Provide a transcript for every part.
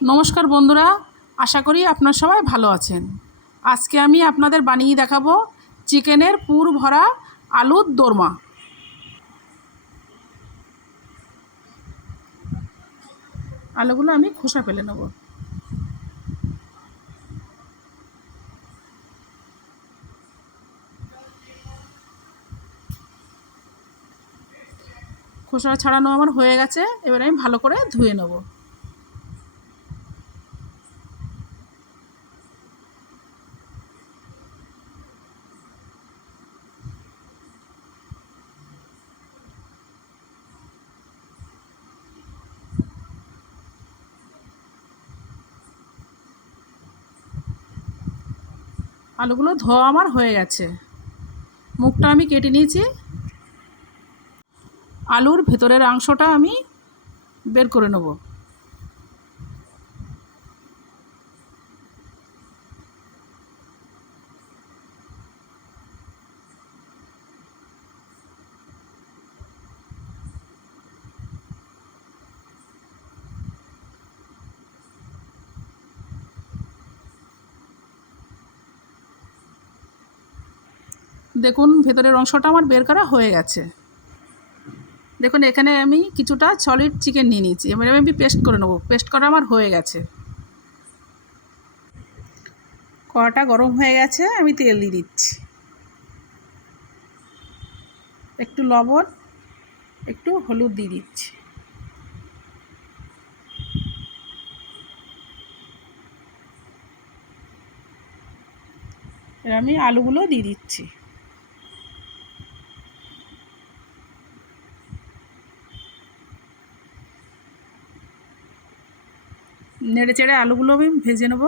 নমস্কার বন্ধুরা, আশা করি আপনারা সবাই ভালো আছেন। আজকে আমি আপনাদের বানিয়ে দেখাবো চিকেনের পুর ভরা আলুর দোরমা। আলুগুলো আমি খোসা ফেলে নেব। খোসা ছাড়ানো আমার হয়ে গেছে, এবার আমি ভালো করে ধুয়ে নেব। আলুগুলো ধোয়া আমার হয়ে গেছে, মুখটা আমি কেটে নিয়েছি। আলুর ভেতরের অংশটা আমি বের করে নেব। দেখুন, ভেতরের অংশটা আমার বের করা হয়ে গেছে। দেখুন, এখানে আমি কিছুটা সলিড চিকেন নিয়ে নিয়েছি, এবারে আমি পেস্ট করে নেব। পেস্ট করা আমার হয়ে গেছে। কড়াটা গরম হয়ে গেছে, আমি তেল দিয়ে দিচ্ছি। একটু লবণ, একটু হলুদ দিয়ে দিচ্ছি। এবার আমি আলুগুলো দিয়ে দিচ্ছি। নেড়ে চেড়ে আলুগুলো আমি ভেজে নেব।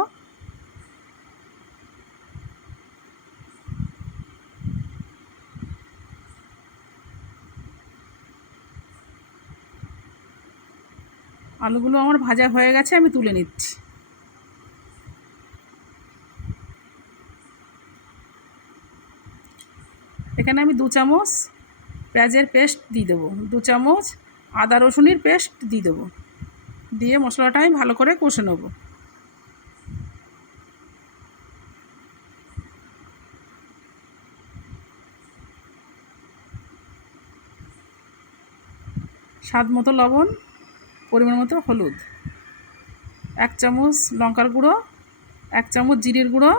আলুগুলো আমার ভাজা হয়ে গেছে, আমি তুলে নিচ্ছি। এখানে আমি 2 চামচ পেঁয়াজের পেস্ট দিয়ে দেবো, 2 চামচ আদা রসুনের পেস্ট দিয়ে দেবো। দিয়ে মশলাটা আমি ভালো করে কষে নেব। স্বাদ মতো লবণ, পরিমাণ মতো হলুদ, 1 চামচ লঙ্কার গুঁড়ো, 1 চামচ জিরের গুঁড়ো,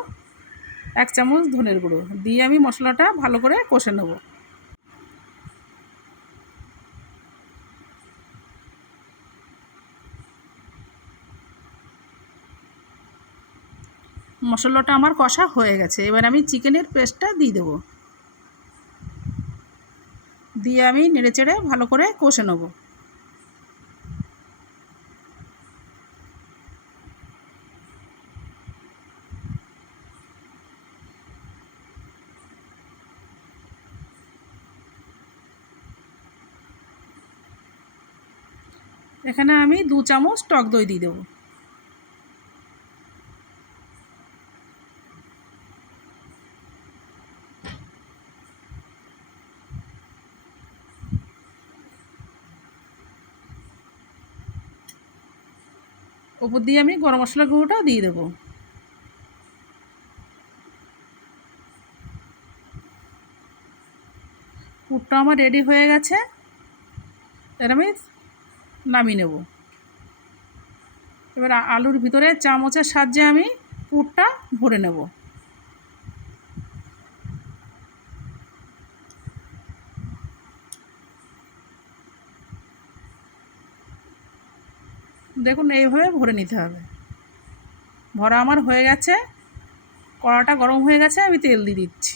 1 চামচ ধনের গুঁড়ো দিয়ে আমি মশলাটা ভালো করে কষে নেব। মশলাটা আমার কষা হয়ে গেছে, এবার আমি চিকেনের পেস্টটা দিয়ে দেবো। দিয়ে আমি নেড়েচেড়ে ভালো করে কষে নেব। এখানে আমি 2 চামচ টক দই দিয়ে দেবো। ওপর দিয়ে আমি গরম মশলা গুঁড়োটা দিয়ে দেবো। পুরটা আমার রেডি হয়ে গেছে, এবার আমি নামিয়ে নেব। এবার আলুর ভিতরে চামচের সাহায্যে আমি পুরটা ভরে নেব। দেখুন, এইভাবে ভরে নিতে হবে। ভরা আমার হয়ে গেছে, কড়াটা গরম হয়ে গেছে, আমি তেল দিয়ে দিচ্ছি।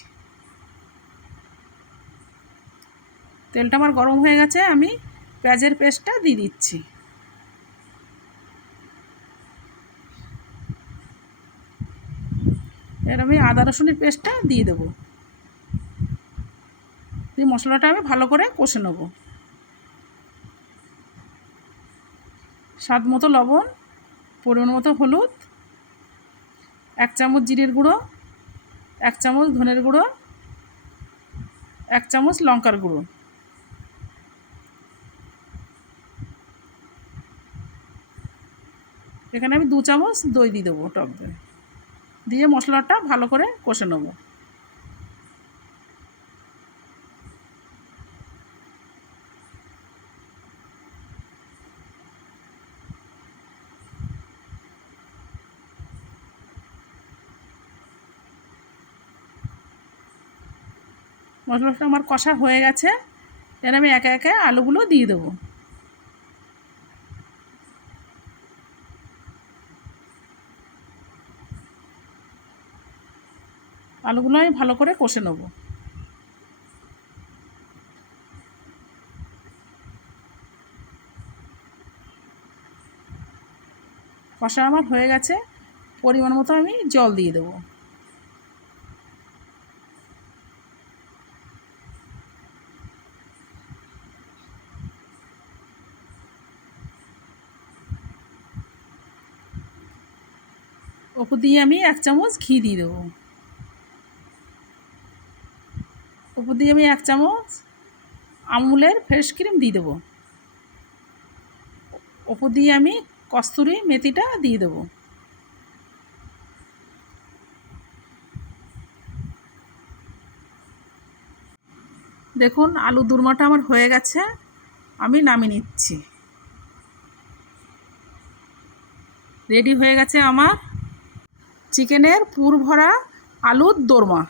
তেলটা আমার গরম হয়ে গেছে, আমি পেঁয়াজের পেস্টটা দিয়ে দিচ্ছি। এবার আমি আদা রসুনের পেস্টটা দিয়ে দেবো। দিয়ে মশলাটা আমি ভালো করে কষে নেব। স্বাদ মতো লবণ, পরিমাণ মতো হলুদ, 1 চামচ জিরের গুঁড়ো, 1 চামচ ধনের গুঁড়ো, 1 চামচ লঙ্কার গুঁড়ো, এখানে আমি 2 চামচ দই দিয়ে দেবো, টক দই দিয়ে মশলাটা ভালো করে কষে নেব। মশলাটা আমার কষা হয়ে গেছে, এর আমি একে একে আলুগুলো দিয়ে দেবো। আলুগুলো আমি ভালো করে কষে নেব। কষা আমার হয়ে গেছে, পরিমাণ মতো আমি জল দিয়ে দেবো। ওপর দিয়ে আমি 1 চামচ ঘি দিয়ে দেবো। ওপর দিয়ে আমি 1 চামচ আমুলের ফ্রেশ ক্রিম দিয়ে দেবো। ওপর দিয়ে আমি কস্তুরি মেথিটা দিয়ে দেবো। দেখুন আলু দোরমাটা আমার হয়ে গেছে, আমি নামিয়ে নিচ্ছি। রেডি হয়ে গেছে আমার চিকেনের পুর ভরা আলুর দোরমা।